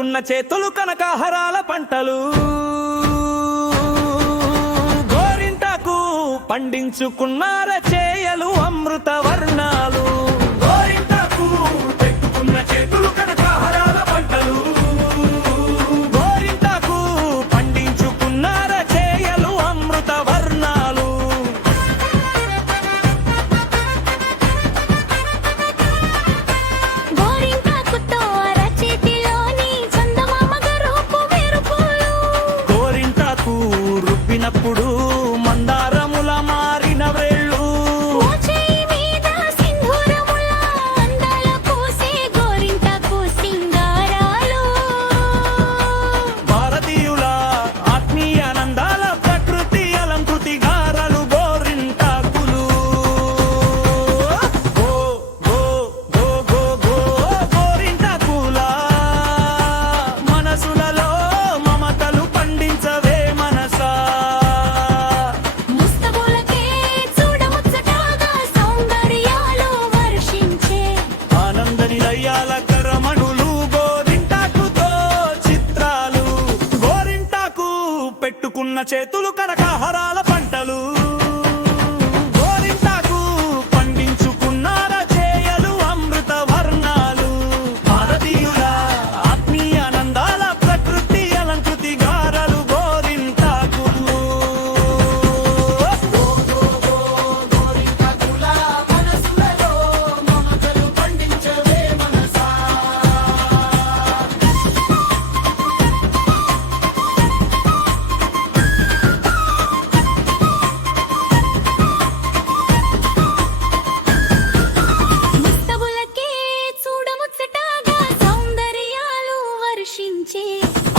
కట్టుకున్న చేతులు కనుక హరాల పంటలు. గోరింటాకు పండించుకున్నారచే చేతులు కనకాహారాల పంటలు.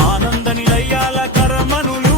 ఆనంద నిలయాల కరమనులు